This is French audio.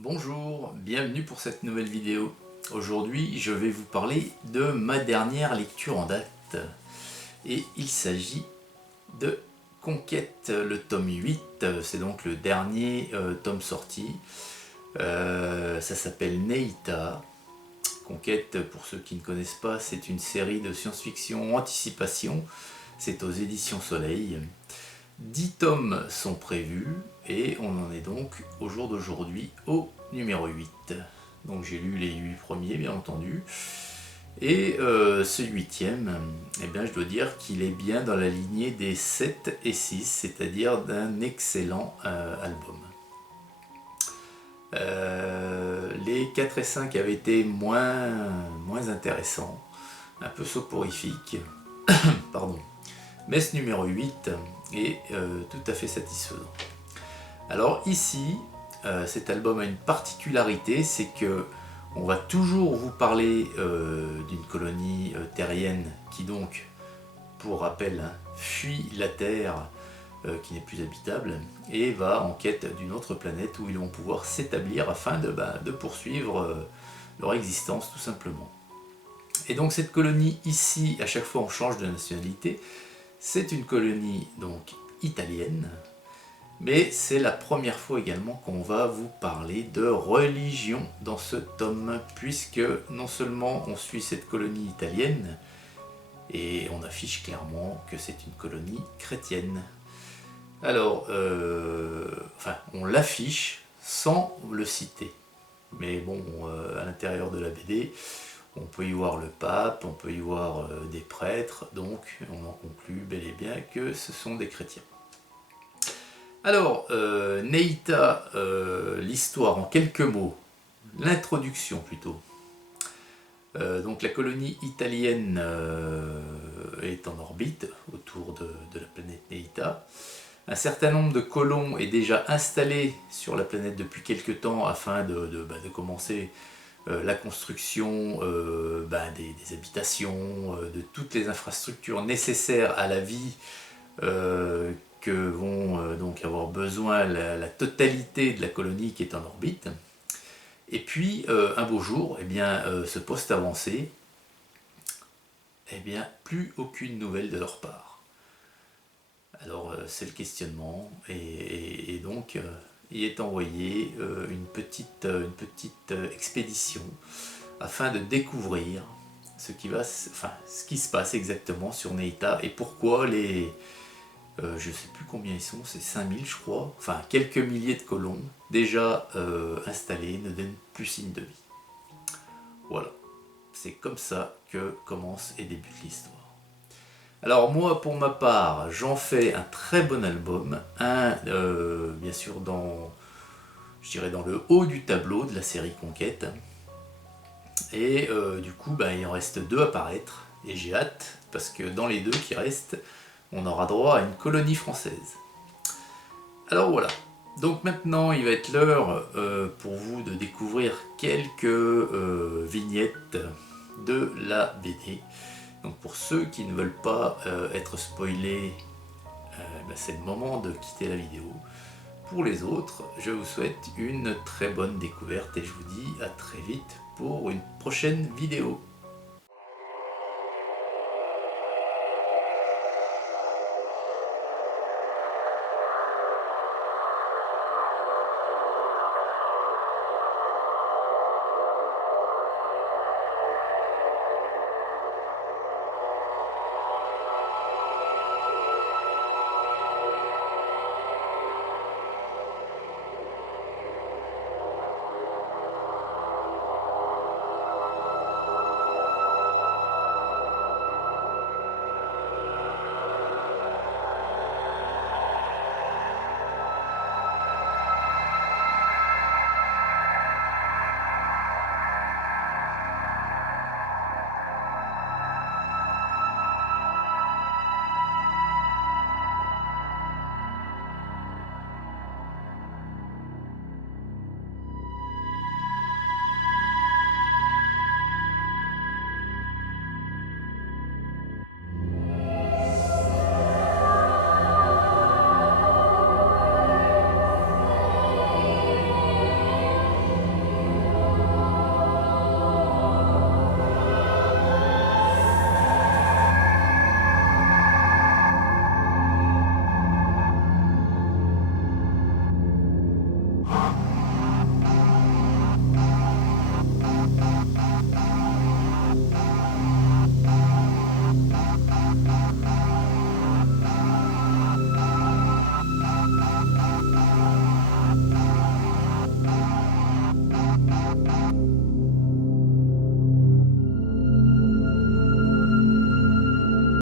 Bonjour, bienvenue pour cette nouvelle vidéo. Aujourd'hui, je vais vous parler de ma dernière lecture en date. Et il s'agit de Conquête, le tome 8. C'est donc le dernier tome sorti. Ça s'appelle Neita. Conquête, pour ceux qui ne connaissent pas, c'est une série de science-fiction anticipation. C'est aux éditions Soleil. 10 tomes sont prévus et on en est donc au jour d'aujourd'hui au numéro 8. Donc j'ai lu les 8 premiers bien entendu. Et ce huitième, eh bien, je dois dire qu'il est bien dans la lignée des 7 et 6, c'est-à-dire d'un excellent album. Les 4 et 5 avaient été moins intéressants, un peu soporifiques, pardon. Mais ce numéro 8 est tout à fait satisfaisant. Alors ici, cet album a une particularité, c'est que on va toujours vous parler d'une colonie terrienne qui donc, pour rappel, fuit la Terre qui n'est plus habitable et va en quête d'une autre planète où ils vont pouvoir s'établir afin de poursuivre leur existence tout simplement. Et donc cette colonie ici, à chaque fois on change de nationalité. C'est une colonie donc italienne, mais c'est la première fois également qu'on va vous parler de religion dans ce tome, puisque non seulement on suit cette colonie italienne, et on affiche clairement que c'est une colonie chrétienne. Alors, on l'affiche sans le citer, mais bon, à l'intérieur de la BD, on peut y voir le pape, on peut y voir des prêtres, donc on en conclut bel et bien que ce sont des chrétiens. Alors, Neita, l'histoire en quelques mots, l'introduction plutôt. Donc la colonie italienne est en orbite autour de la planète Neita. Un certain nombre de colons est déjà installé sur la planète depuis quelques temps afin de commencer la construction des habitations, de toutes les infrastructures nécessaires à la vie que vont donc avoir besoin la totalité de la colonie qui est en orbite. Et puis un beau jour, ce poste avancé, plus aucune nouvelle de leur part. Alors c'est le questionnement et donc il est envoyé une petite expédition afin de découvrir ce qui se passe exactement sur Neita et pourquoi je ne sais plus combien ils sont, c'est 5000 je crois, enfin quelques milliers de colons déjà installés ne donnent plus signe de vie. Voilà, c'est comme ça que commence et débute l'histoire. Alors moi, pour ma part, j'en fais un très bon album, bien sûr je dirais dans le haut du tableau de la série Conquête. Et du coup, il en reste 2 à paraître, et j'ai hâte, parce que dans les 2 qui restent, on aura droit à une colonie française. Alors voilà, donc maintenant il va être l'heure pour vous de découvrir quelques vignettes de la BD. Donc pour ceux qui ne veulent pas être spoilés, c'est le moment de quitter la vidéo. Pour les autres, je vous souhaite une très bonne découverte et je vous dis à très vite pour une prochaine vidéo.